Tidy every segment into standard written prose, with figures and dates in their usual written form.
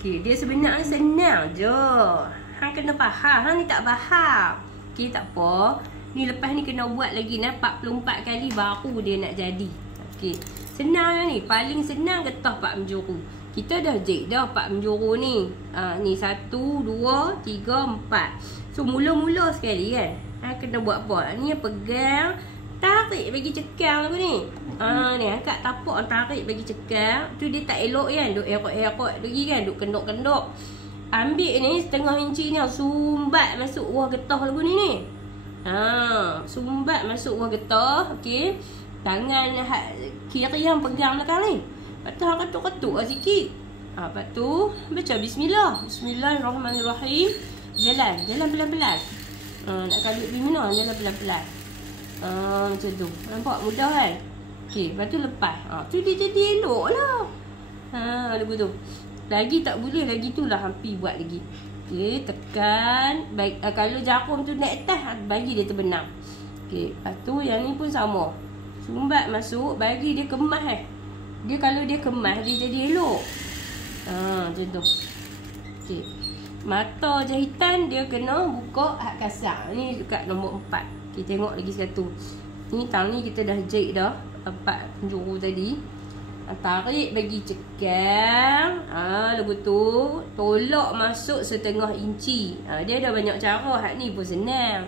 Okey, dia sebenarnya senang je. Hang kena faham. Hang ni tak faham. Okey, tak apa. Ni lepas ni kena buat lagi 44 kali baru dia nak jadi. Okey. Senang ni. Paling senang getah 4 penjuru. Kita dah jek dah 4 penjuru ni. Ni 1, 2, 3, 4. So mula-mula sekali kan. Hang kena buat apa? Ni pegang, tarik bagi cekang aku ni. Ni angkat tapak, tarik bagi cekang. Tu dia tak elok kan. Duk erok-erok lagi kan. Duk kendok-kendok. Ambil ni setengah inci ni, sumbat masuk ruang getah lagu ni. Sumbat masuk ruang getah. Okey. Tangan kiri yang pegang belakang ni. Lepas tu hang ketuk-ketuk lah sikit. Lepas tu baca bismillah. Bismillahirrahmanirrahim. Jalan pelan-pelan. Nak kalut di mana? Jalan pelan-pelan. Macam tu. Nampak mudah kan? Okey, lepas tu lepas. Tu dia jadi elok lah. Lagu tu. Lagi tak boleh, lagi tu lah hampir buat lagi. Okey, tekan. Baik, kalau jarum tu naik atas, bagi dia terbenam. Okey, lepas tu yang ni pun sama. Sumbat masuk, bagi dia kemas Dia kalau dia kemas, dia jadi elok. Macam tu. Okey. Mata jahitan dia kena buka hak kasar. Ni dekat nombor 4. Okey, tengok lagi satu. Ni tang ni kita dah jahit dah 4 penjuru tadi. Tarik bagi cekang. Lepas tu tolak masuk setengah inci. Dia ada banyak cara. Hak ni pun senang.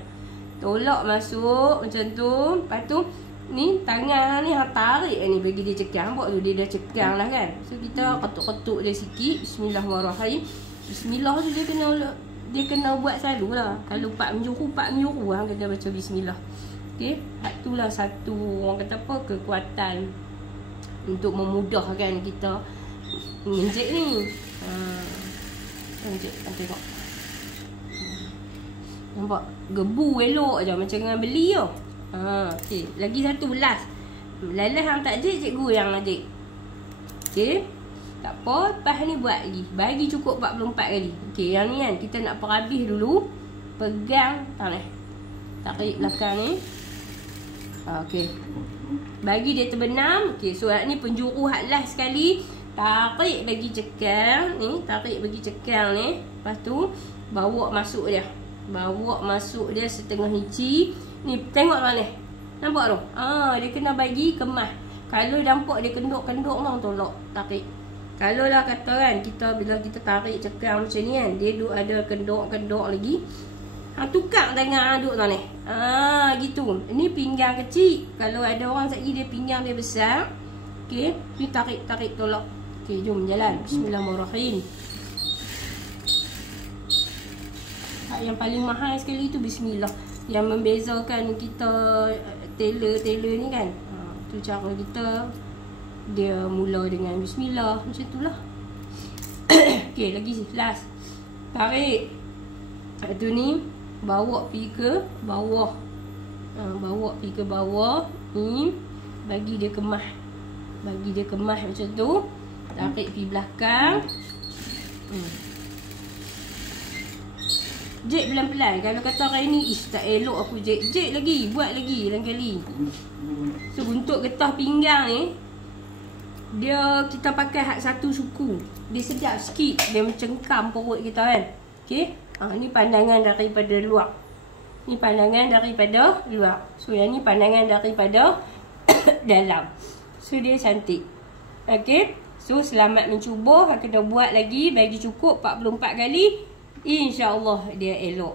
Tolak masuk macam tu. Lepas tu ni tangan ni hang tarik ni bagi dia cekang. Nampak tu dia dah cekang lah kan. So kita ketuk-ketuk dia sikit. Bismillahirrahmanirrahim. Bismillah tu dia kena buat selalu lah. Kalau 4 penjuru hang kena baca bismillah. Okey, hak tu lah satu orang kata apa, kekuatan untuk memudahkan kita menjek ni. Menjek, tengok. Nampak? Gebu elok je macam dengan beli tu. Okey, lagi satu last. Last hang tak jek, cikgu yang jek. Okey. Tak apa, lepas ni buat lagi. Bagi cukup 44 kali. Okey, yang ni kan kita nak perhabis dulu. Pegang tangan. Tarik belakang ni. Okey. Bagi dia terbenam. Okey, so ni penjuru hak last sekali. Tarik bagi cekang ni, tarik bagi cekang ni. Lepas tu bawa masuk dia. Bawa masuk dia setengah inci. Ni tengok mana. Nampak tu? Dia kena bagi kemas. Kalau nampak dia kenduk-kenduk lah, tolak tarik. Kalau lah kata kan kita bila kita tarik cekang macam ni kan, dia duk ada kenduk-kenduk lagi. Tukar tangan duk ni. Gitu. Ini pinggang kecil. Kalau ada orang lagi dia pinggang dia besar. Okey, ni tarik tolak. Okey, jom jalan. Bismillahirrahmanirrahim. Yang paling mahal sekali tu bismillah. Yang membezakan kita tailor ni kan. Tu cara kita. Dia mula dengan bismillah. Macam tu lah. Okey, lagi last. Tarik. Tu ni bawa pergi ke bawah. Bawa pergi ke bawah. Ni bagi dia kemas. Bagi dia kemas macam tu. Tarik pergi belakang. Jek pelan-pelan. Kalau kata orang ni, tak elok aku jek. Jek lagi, buat lagi lain kali. So untuk getah pinggang ni, kita pakai hak satu suku. Dia sedap sikit. Dia mencengkam perut kita kan. Okey. Ni pandangan daripada luar. Ni pandangan daripada luar. So yang ni pandangan daripada dalam. So dia cantik. Okey. So selamat mencuba. Hang kena buat lagi. Bagi cukup 44 kali. InsyaAllah dia elok.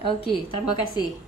Okey. Terima kasih.